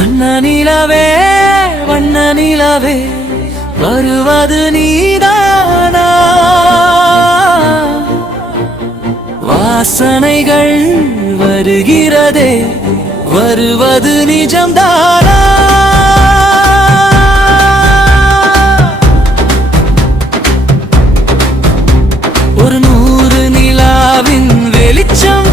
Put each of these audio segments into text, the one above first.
அண்ண நிலவே வண்ண நிலவே வருவது நீதானா? வாசனைகள் வருகிறதே வருவது நிஜம்தானா? ஒரு நூறு நிலாவின் வெளிச்சம்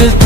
is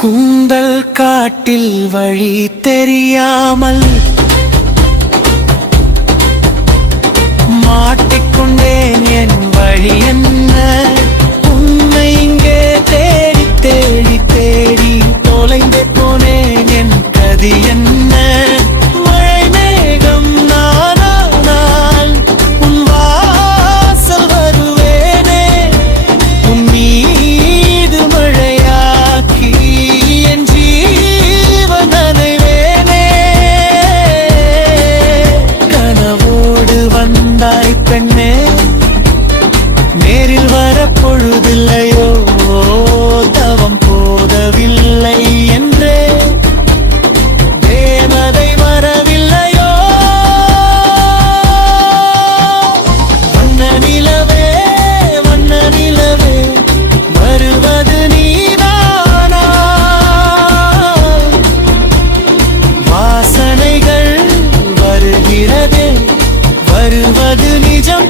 கூந்தல் காட்டில் வழி தெரியாமல் மாட்டிக்கொண்டேன் என் வழி என்ன? உன்னை இங்கே தேடி தேடி தேடி தொலைந்து போனேன் என் கதிய வருவது நிஜம்